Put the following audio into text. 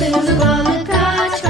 Kırmızı balık kaç